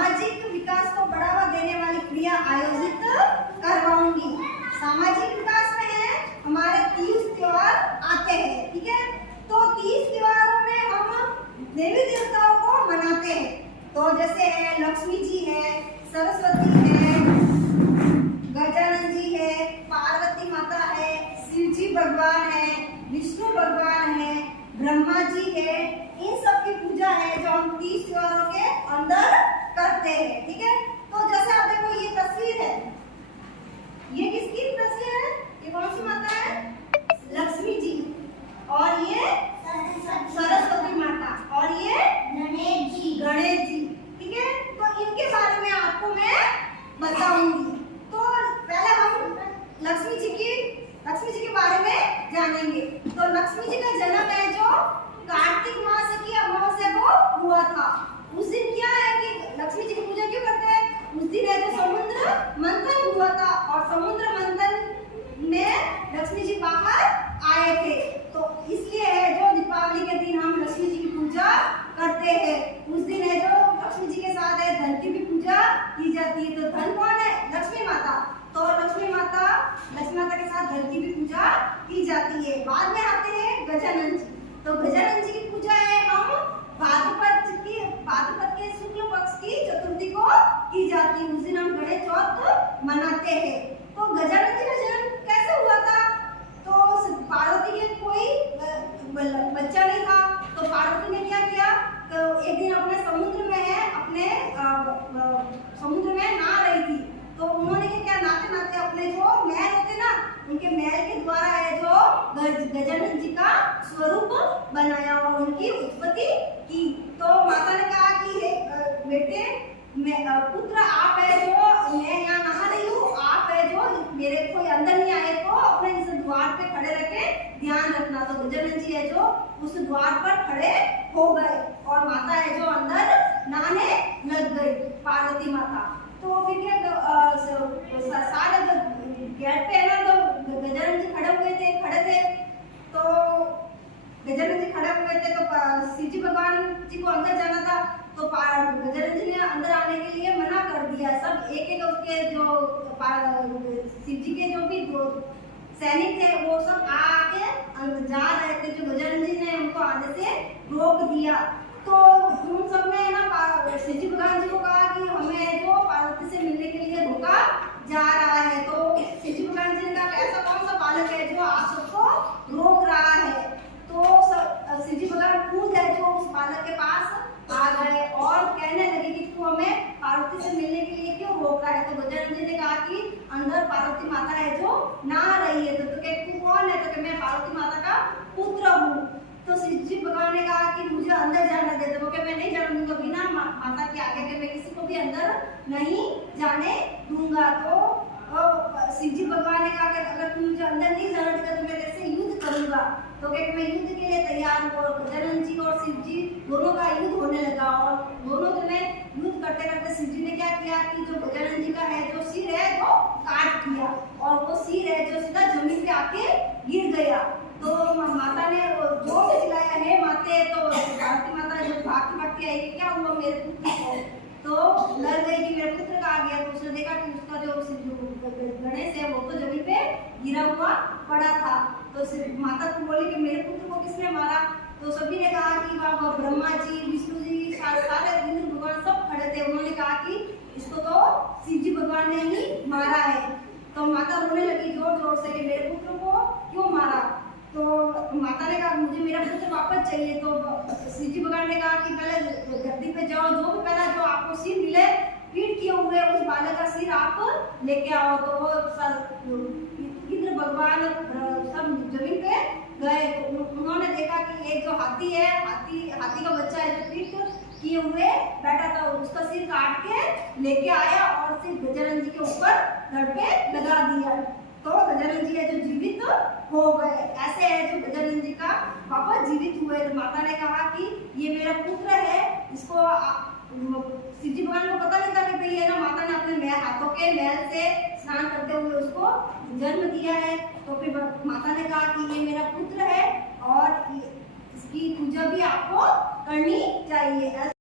सामाजिक विकास को बढ़ावा देने वाली क्रिया आयोजित करवाऊंगी। सामाजिक विकास में है हमारे 30 त्योहार आते हैं, ठीक है। तो 30 त्योहारों में हम देवी देवताओं को मनाते हैं। तो जैसे है लक्ष्मी जी है, सरस्वती है, गजानन जी है, पार्वती माता है, शिव जी भगवान है, विष्णु भगवान है, ब्रह्मा जी है। इन सब की पूजा है जो हम 30 त्योहारों के अंदर करते हैं, ठीक है। तो जैसे आप देखो ये तस्वीर है, ये किसकी तस्वीर है? ये कौन सी माता है? लक्ष्मी जी। और ये सरस्वती माता, और ये गणेश जी, ठीक है। तो इनके बारे में आपको मैं बताऊंगी। तो पहले हम लक्ष्मी जी के बारे में जानेंगे। तो लक्ष्मी जी का जन्म है जो कार्तिक मास की अमावस्या को हुआ था। उस दिन क्या है कि लक्ष्मी जी की पूजा क्यों करते हैं? उस दिन है जो समुद्र मंथन हुआ था, और समुद्र मंथन में लक्ष्मी जी बाहर आए थे। तो इसलिए है जो दीपावली के दिन हम लक्ष्मी जी की पूजा करते हैं। उस दिन है जो लक्ष्मी जी के साथ है धन की भी पूजा की जाती है। तो धन कौन है? लक्ष्मी माता। तो लक्ष्मी माता के साथ धन की भी पूजा की जाती है। बाद में आते हैं गजानन जी। तो गजानन जी की पूजा है हम भाद्रपद के शुक्ल पक्ष की चतुर्थी को की जाती है। उस दिन हम गणेश चौथ मनाते हैं। तो गजानन जी का जन्म कैसे हुआ था? तो पार्वती के कोई बच्चा नहीं था। तो पार्वती ने क्या किया? तो एक दिन अपने समुद्र में नहा रही थी। तो उन्होंने क्या नाते नाते अपने जो महल होते ना, उनके महल के द्वारा है जो गजानन जी का स्वरूप बनाया और उनकी उत्पत्ति की। तो माता ने कहा कि बेटे पुत्र आप है जो मैं यहाँ नहा रही हूँ, आप है जो मेरे कोई अंदर नहीं आए तो अपने इस द्वार पे खड़े रखे ध्यान रखना। तो गजानन जी है जो उस द्वार पर खड़े हो गए और माता है जो अंदर नहाने लग गई, पार्वती माता। तो फिर क्या सारे गेट पे है ना, तो गजानन जी खड़े थे। तो गजानन जी खड़े हुए थे तो शिव जी भगवान जी को अंदर जाना था। तो गजानन जी ने अंदर आने के लिए मना कर दिया। सब एक एक उसके जो शिव जी के जो भी सैनिक थे वो सब आके जा रहे थे। जो गजानन जी ने उनको आने से रोक दिया। तो उन सब ने ना शिव जी भगवान जी को कहा कि हमें जो पार्वती से मिलने के लिए रोका जा रहा है। तो शिव जी भगवान जी ने कहा ऐसा कौन सा बालक है जो आप सबको रोक रहा है? तो शिव जी भगवान खुद है जो उस बालक के पास आ गए और कहने लगे कि तू हमें पार्वती से मिलने के लिए क्यों रोक रहा है? तो गजानन जी ने कहा कि अंदर पार्वती माता है जो नहा रही है। तो तू कौन है? तो मैं पार्वती माता का पुत्र हूँ। तो शिव जी भगवान ने कहा कि मुझे अंदर जाने दे। तो मैं नहीं जाने दूंगा, बिना माता के आगे के मैं किसी को भी अंदर नहीं जाने दूंगा। तो शिव जी भगवान ने कहा कि अगर तू मुझे अंदर नहीं जाने देगा तो मैं तेरे से युद्ध करूंगा। तो क्या मैं युद्ध के लिए तैयार हूँ। और गजानन जी और शिव जी दोनों का युद्ध होने लगा। और दोनों जने युद्ध करते करते शिव जी ने क्या किया कि जो गजानन जी का है जो सिर है वो काट दिया, और वो सिर है जो सीधा जमीन पे आके गिर गया। तो माता ने जोर से चिल्लाया, हे माते। तो पार्वती माता जो भागती आई, क्या हुआ मेरे पुत्र को? तो डर गई कि मेरे पुत्र का आ गया। तो उसने देखा कि उसका जो गणेश है वो तो जमीन पे गिरा हुआ पड़ा था। तो माता को बोली कि मेरे पुत्र को किसने मारा? तो सभी ने कहा कि बाबा ब्रह्मा जी, विष्णु जी, सारे इंद्र भगवान सब खड़े थे। उन्होंने कहा कि इसको तो शिव जी भगवान ने ही मारा है। तो माता रोने लगी जोर जोर से कि मेरे पुत्र को क्यों मारा? तो माता ने कहा मुझे मेरा पुत्र वापस चाहिए। तो शिव जी भगवान ने कहा कि पहले धरती पे जाओ, जो भी पहला जो आपको सिर मिले पीठ किए हुए उस बालक का सिर आप लेके आओ। तो वो इंद्र भगवान सब जमीन पे गए। तो उन्होंने देखा कि एक जो हाथी है, हाथी का बच्चा है जो पीठ किए हुए बैठा था, उसका सिर काट के लेके आया और सिर गजानन जी के ऊपर धड़ पे लगा दिया। तो गजानन जी है जो जीवित हो गए। ऐसे है जो गजानन जी का वापस जीवित हुए। तो माता ने कहा कि ये मेरा पुत्र है। इसको शिव जी भगवान को पता नहीं था कि भाई है ना, माता ने अपने हाथों के मैल से स्नान करते हुए उसको जन्म दिया है। तो फिर माता ने कहा कि ये मेरा पुत्र है और इसकी पूजा भी आपको करनी चाहिए।